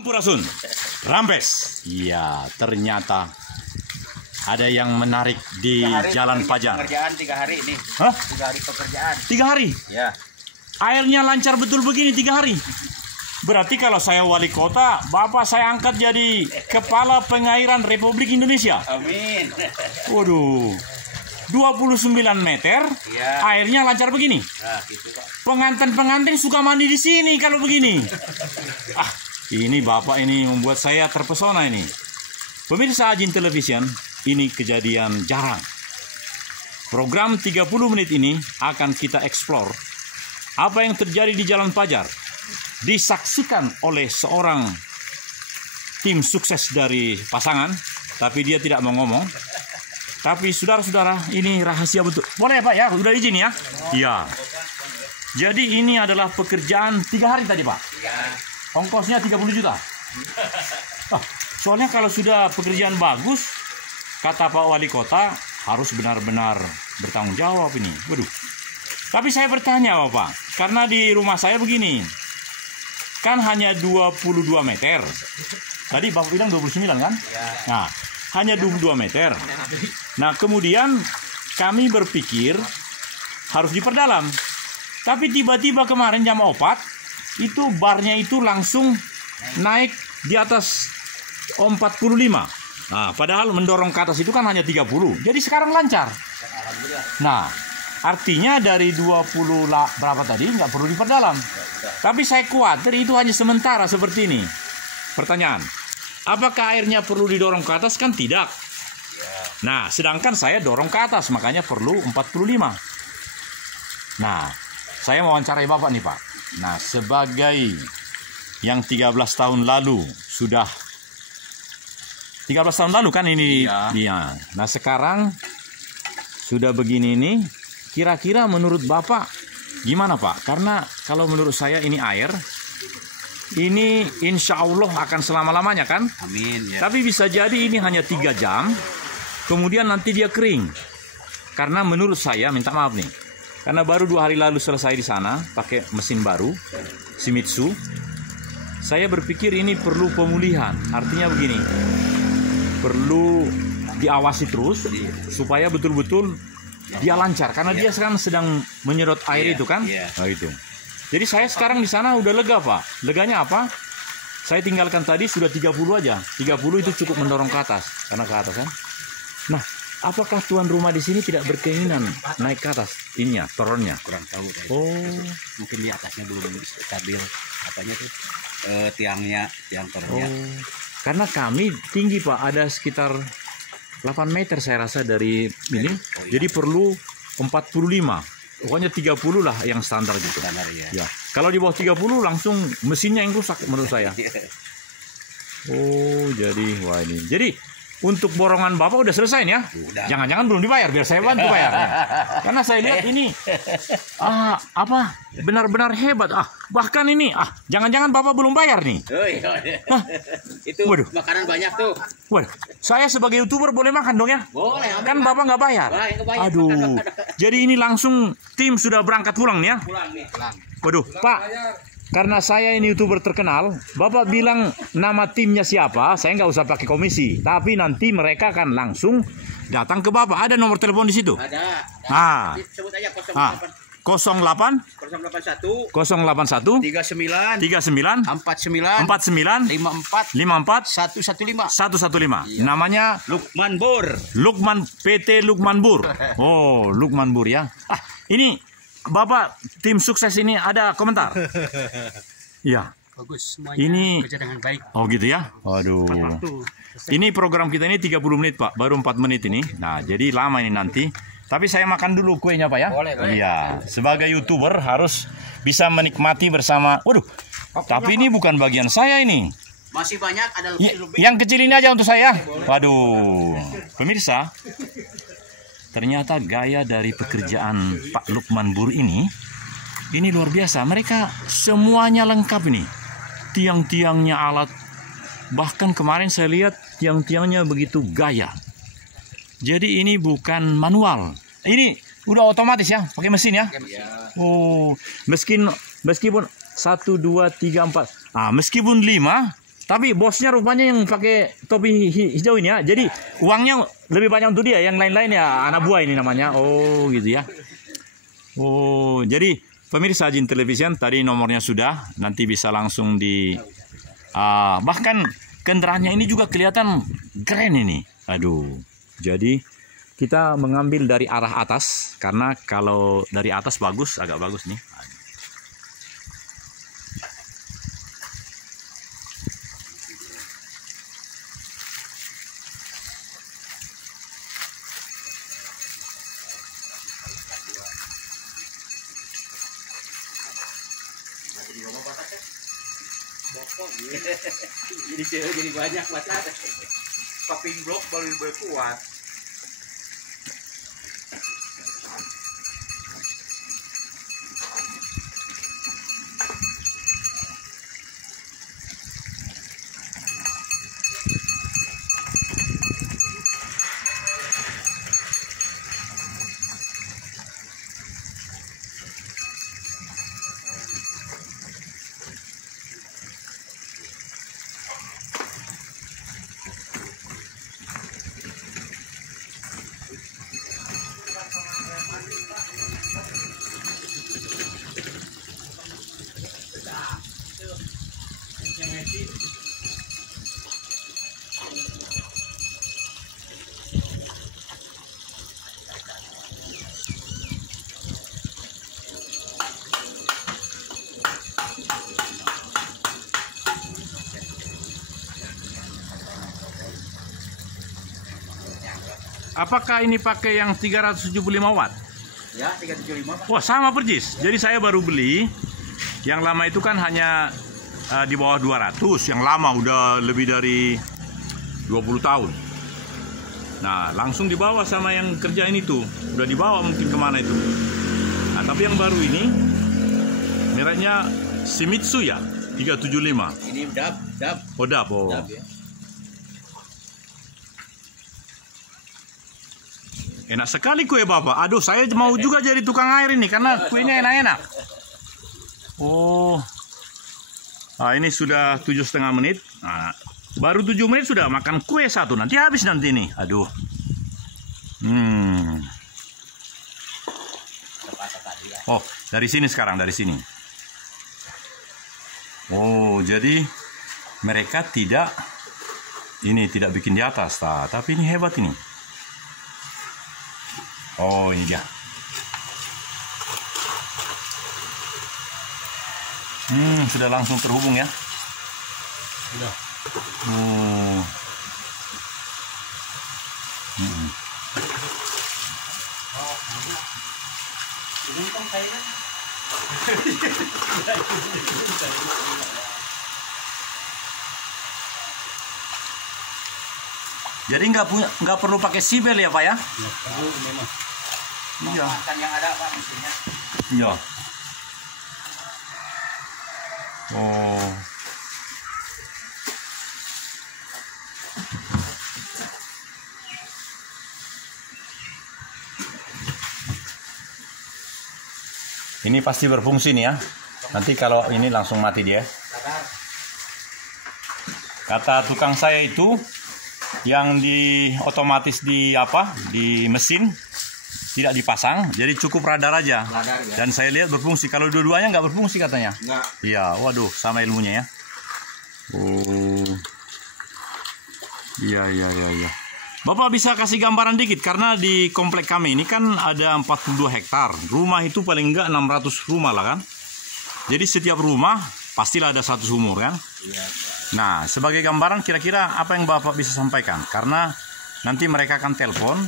Sampurasun, Rambes. Iya, ternyata ada yang menarik di Jalan Pajar. Pekerjaan 3 hari ini. Hah? 3 hari pekerjaan. 3 hari? Ya. Airnya lancar betul begini 3 hari. Berarti kalau saya wali kota, Bapak saya angkat jadi Kepala Pengairan Republik Indonesia. Amin. Waduh, 29 meter, Ya. airnya lancar begini. Nah, gitu Pak. Pengantin-pengantin suka mandi di sini kalau begini. Ini Bapak ini membuat saya terpesona ini. Pemirsa Ajin Television, ini kejadian jarang. Program 30 menit ini akan kita eksplor apa yang terjadi di Jalan Pajar. Disaksikan oleh seorang tim sukses dari pasangan, tapi dia tidak mau ngomong. Tapi saudara-saudara, ini rahasia betul. Boleh ya Pak ya? Udah izin ya? Iya. Jadi ini adalah pekerjaan 3 hari tadi Pak? Ya. Ongkosnya 30 juta. Soalnya kalau sudah pekerjaan bagus, kata Pak Wali Kota, harus benar-benar bertanggung jawab ini. Waduh. Tapi saya bertanya Bapak, karena di rumah saya begini, kan hanya 22 meter. Tadi Bapak bilang 29 kan? Ya. Nah, hanya 22 meter. Nah, kemudian kami berpikir harus diperdalam. Tapi tiba-tiba kemarin jam 4, itu barnya itu langsung naik di atas 45. Nah, padahal mendorong ke atas itu kan hanya 30. Jadi sekarang lancar. Nah, artinya dari 20 berapa tadi nggak perlu diperdalam. Tapi saya khawatir itu hanya sementara seperti ini. Pertanyaan, apakah airnya perlu didorong ke atas? Kan tidak. Nah, sedangkan saya dorong ke atas, makanya perlu 45. Nah, saya mau wawancarai Bapak nih Pak. Nah, sebagai yang 13 tahun lalu sudah 13 tahun lalu kan ini dia. Nah, sekarang sudah begini nih, kira-kira menurut Bapak gimana Pak? Karena kalau menurut saya ini air ini insya Allah akan selama-lamanya kan? Amin ya. Tapi bisa jadi ini hanya 3 jam, kemudian nanti dia kering. Karena menurut saya, minta maaf nih, karena baru 2 hari lalu selesai di sana, pakai mesin baru, Shimizu. Saya berpikir ini perlu pemulihan. Artinya begini, perlu diawasi terus, supaya betul-betul dia lancar. Karena dia sekarang sedang menyedot air itu kan. Nah, itu. Jadi saya sekarang di sana udah lega Pak. Leganya apa? Saya tinggalkan tadi sudah 30 aja. 30 itu cukup mendorong ke atas. Karena ke atas kan. Nah, apakah tuan rumah di sini tidak berkeinginan naik ke atas ininya, toronnya? Kurang tahu. Oh, Mungkin di atasnya belum stabil. Apanya tuh? Tiang toronnya. oh. Karena kami tinggi Pak, ada sekitar 8 meter saya rasa dari ini. Jadi perlu 45. Pokoknya 30 lah yang standar gitu. Standar ya. Ya. Kalau di bawah 30 langsung mesinnya yang rusak menurut saya. Oh, jadi wah ini. Jadi untuk borongan Bapak udah selesai nih ya? Udah. Jangan-jangan belum dibayar, biar saya bantu bayarnya. Karena saya lihat ini benar-benar hebat. Bahkan ini jangan-jangan Bapak belum bayar nih. Itu Waduh. makanan banyak tuh. Waduh, saya sebagai YouTuber boleh makan dong ya? Boleh. Kan Bapak nggak bayar. Aduh. Jadi ini langsung tim sudah berangkat pulang nih ya? Pulang nih. Pulang. Waduh, Pak. Karena saya ini YouTuber terkenal, Bapak bilang nama timnya siapa, saya nggak usah pakai komisi. Tapi nanti mereka akan langsung datang ke Bapak. Ada nomor telepon di situ? Ada. Sebut aja 08 081 081 39 39 49 49 54 54 115. 115. Namanya Lukman Bur. Lukman, PT Lukman Bur. Oh, Lukman Bur ya. Ini Bapak tim sukses ini ada komentar? Iya. Bagus semuanya. Ini kerja dengan baik. Oh gitu ya. Waduh. Ini program kita ini 30 menit Pak, baru 4 menit ini. Nah, jadi lama ini nanti. Tapi saya makan dulu kuenya Pak ya. Boleh. Iya. Sebagai YouTuber harus bisa menikmati bersama. Waduh. Tapi ini bukan bagian saya ini. Masih banyak, ada lebih. Yang kecil ini aja untuk saya. Waduh. Pemirsa, ternyata gaya dari pekerjaan Pak Lukman Bur ini luar biasa. Mereka semuanya lengkap ini. Tiang-tiangnya, alat. Bahkan kemarin saya lihat tiang-tiangnya begitu gaya. Jadi ini bukan manual. Ini udah otomatis ya, pakai mesin ya. Oh, meskipun 1, 2, 3, 4. Meskipun 5, Tapi bosnya rupanya yang pakai topi hijau ini ya. Jadi uangnya lebih banyak untuk dia. Yang lain-lain ya anak buah ini namanya. Oh gitu ya. Oh jadi pemirsa Jin Television tadi nomornya sudah. Nanti bisa langsung di bahkan kendaraannya ini juga kelihatan keren ini. Aduh. Jadi kita mengambil dari arah atas karena kalau dari atas bagus, agak bagus nih. Jadi banyak masalah. Popping block baru kuat. Apakah ini pakai yang 375 watt? Ya, 375 Pak. Wah, sama persis. Jadi saya baru beli. Yang lama itu kan hanya di bawah 200. Yang lama udah lebih dari 20 tahun. Nah, langsung dibawa sama yang kerjain itu. Udah dibawa mungkin kemana itu. Nah, tapi yang baru ini mereknya Shimizu ya, 375. Ini dab. Oh, dab. Oh. Dab ya. Enak sekali kue Bapak. Aduh, saya mau juga jadi tukang air ini karena kuenya enak-enak. Oh. Nah, ini sudah 7,5 menit. Nah, baru 7 menit sudah makan kue satu. Nanti habis nanti ini. Aduh. Oh, dari sini sekarang, dari sini. Oh, jadi mereka tidak bikin di atas, tapi ini hebat ini. Oh, ini dia. Sudah langsung terhubung ya. Sudah. Oh. Jadi nggak perlu pakai sibel ya Pak ya? Nggak perlu memang. Iya. Makan yang ada Pak mesinnya. Iya. Oh. Ini pasti berfungsi nih ya. Nanti kalau ini langsung mati dia. Kata tukang saya itu yang di otomatis di mesin tidak dipasang, jadi cukup radar aja. Radar, ya. Dan saya lihat berfungsi. Kalau dua-duanya nggak berfungsi katanya. Enggak. Iya, waduh, sama ilmunya ya. Oh, iya. Bapak bisa kasih gambaran dikit karena di komplek kami ini kan ada 42 hektar. Rumah itu paling enggak 600 rumah lah kan. Jadi setiap rumah pastilah ada satu sumur kan. Iya. Nah, sebagai gambaran kira-kira apa yang Bapak bisa sampaikan? Karena nanti mereka akan telepon.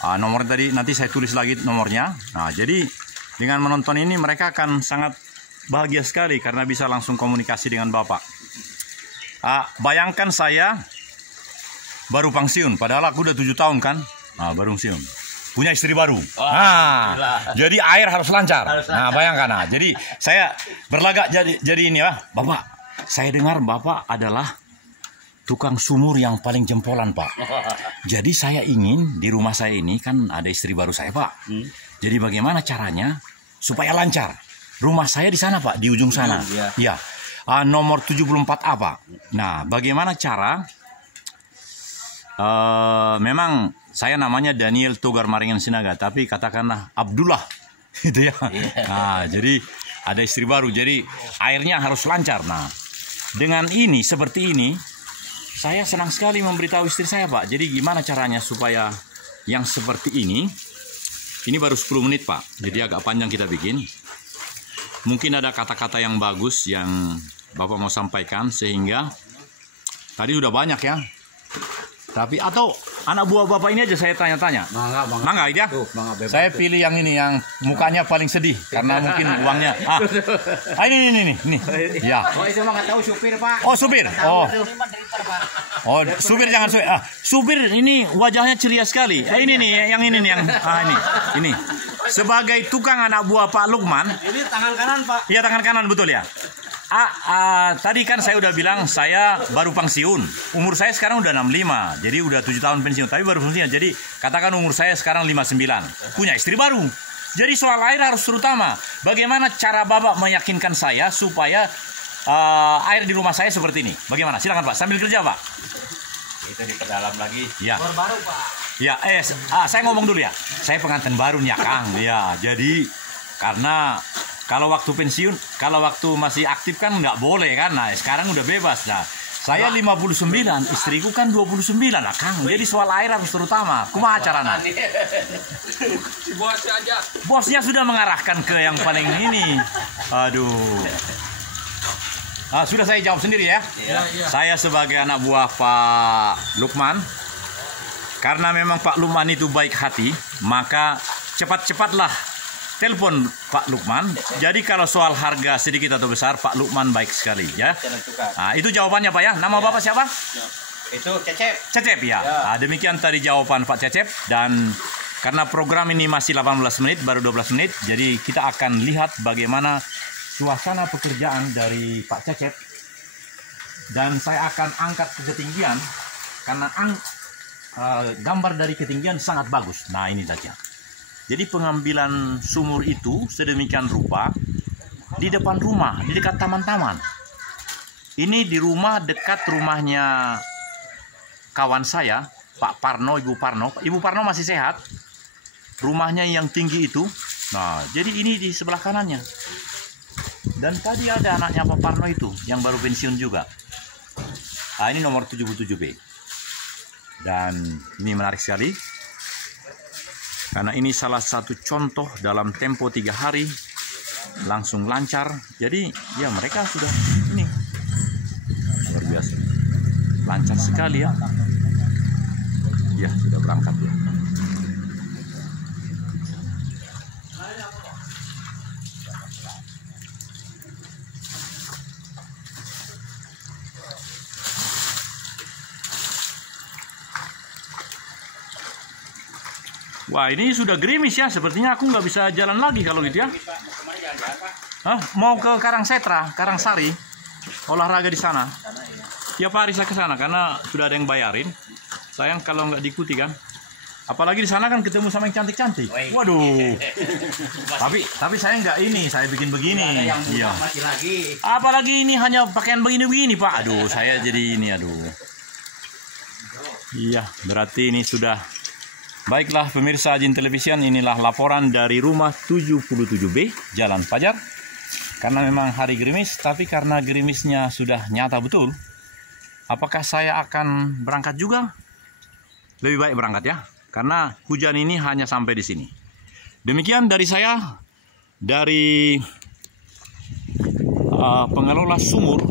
Nomor tadi nanti saya tulis lagi nomornya. Nah, jadi dengan menonton ini mereka akan sangat bahagia sekali karena bisa langsung komunikasi dengan Bapak. Bayangkan saya baru pensiun, padahal aku udah 7 tahun kan. Baru pensiun. Punya istri baru. Jadi air harus lancar. Nah, bayangkan. Jadi saya berlagak jadi ini ya, Bapak. Saya dengar Bapak adalah tukang sumur yang paling jempolan, Pak. Jadi saya ingin di rumah saya ini kan ada istri baru saya, Pak. Jadi bagaimana caranya supaya lancar? Rumah saya di sana, Pak, di ujung sana. Iya. Nomor 74 apa? Nah, bagaimana cara? Memang saya namanya Daniel Togar Maringan Sinaga, tapi katakanlah Abdullah, gitu ya. Nah, jadi ada istri baru, jadi airnya harus lancar. Nah, dengan ini seperti ini, saya senang sekali memberitahu istri saya, Pak. Jadi gimana caranya supaya yang seperti ini baru 10 menit, Pak. Jadi agak panjang kita bikin. Mungkin ada kata-kata yang bagus yang Bapak mau sampaikan, sehingga tadi udah banyak ya. Tapi atau anak buah Bapak ini aja saya tanya-tanya. Mangga ya. Saya pilih yang ini, yang mukanya paling sedih karena mungkin uangnya. Ini. Ya. Oh, itu mah nggak tahu supir, Pak. Oh, supir. Oh, supir jangan supir. Supir ini wajahnya ceria sekali. Ini nih, yang ini nih, yang ini. Sebagai tukang anak buah Pak Lukman. Ini tangan kanan, Pak. Iya, tangan kanan, betul ya. Tadi kan saya udah bilang saya baru pensiun. Umur saya sekarang udah 65. Jadi udah 7 tahun pensiun, tapi baru pensiun. Jadi katakan umur saya sekarang 59. Punya istri baru. Jadi soal air harus terutama. Bagaimana cara Bapak meyakinkan saya supaya air di rumah saya seperti ini? Bagaimana? Silakan Pak, sambil kerja Pak. Itu diperdalam lagi. Ya. Baru, Pak. Ya, saya ngomong dulu ya. Saya pengantin baru nih ya, Kang. Ya, jadi karena kalau waktu pensiun, kalau waktu masih aktif kan nggak boleh kan. Nah, sekarang udah bebas. Nah, saya 59, istriku kan 29 lah, Kang. Jadi soal air harus terutama. Kumaha carana? Si bosnya aja. Bosnya sudah mengarahkan ke yang paling ini. Aduh. Sudah saya jawab sendiri ya. Iya. Saya sebagai anak buah Pak Lukman, karena memang Pak Lukman itu baik hati, maka cepat-cepatlah telepon Pak Lukman. Jadi kalau soal harga sedikit atau besar, Pak Lukman baik sekali ya. Nah, itu jawabannya Pak ya. Nama Bapak siapa? Itu Cecep. Cecep ya. Nah, demikian tadi jawaban Pak Cecep. Dan karena program ini masih 18 menit, baru 12 menit, jadi kita akan lihat bagaimana suasana pekerjaan dari Pak Cecep. Dan saya akan angkat ke ketinggian karena gambar dari ketinggian sangat bagus. Nah, ini saja. Jadi pengambilan sumur itu sedemikian rupa di depan rumah, di dekat taman-taman. Ini di rumah dekat rumahnya kawan saya, Pak Parno, Ibu Parno. Ibu Parno masih sehat. Rumahnya yang tinggi itu. Nah, jadi ini di sebelah kanannya. Dan tadi ada anaknya Pak Parno itu yang baru pensiun juga. Ini nomor 77B. Dan ini menarik sekali. Karena ini salah satu contoh dalam tempo 3 hari langsung lancar. Jadi ya mereka sudah ini luar biasa, lancar sekali ya. Ya sudah berangkat ya. Wah, ini sudah gerimis ya. Sepertinya aku nggak bisa jalan lagi kalau gitu ya. Mau ke Karangsetra, Karangsari, olahraga di sana. Tiap hari saya ke sana karena sudah ada yang bayarin. Sayang kalau nggak diikuti kan. Apalagi di sana kan ketemu sama yang cantik-cantik. Waduh. Tapi saya nggak ini, saya bikin begini. Iya. Apalagi ini hanya pakaian begini-begini, Pak. Aduh, saya jadi ini, aduh. Iya, berarti ini sudah. Baiklah pemirsa Ajin Television, inilah laporan dari rumah 77B Jalan Fajar. Karena memang hari gerimis, tapi karena gerimisnya sudah nyata betul, apakah saya akan berangkat juga? Lebih baik berangkat ya, karena hujan ini hanya sampai di sini. Demikian dari saya, dari pengelola sumur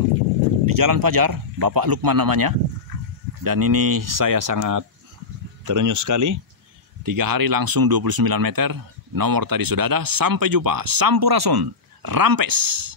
di Jalan Fajar, Bapak Lukman namanya. Dan ini saya sangat terenyuh sekali. 3 hari langsung 29 meter. Nomor tadi sudah ada. Sampai jumpa. Sampurasun. Rampes.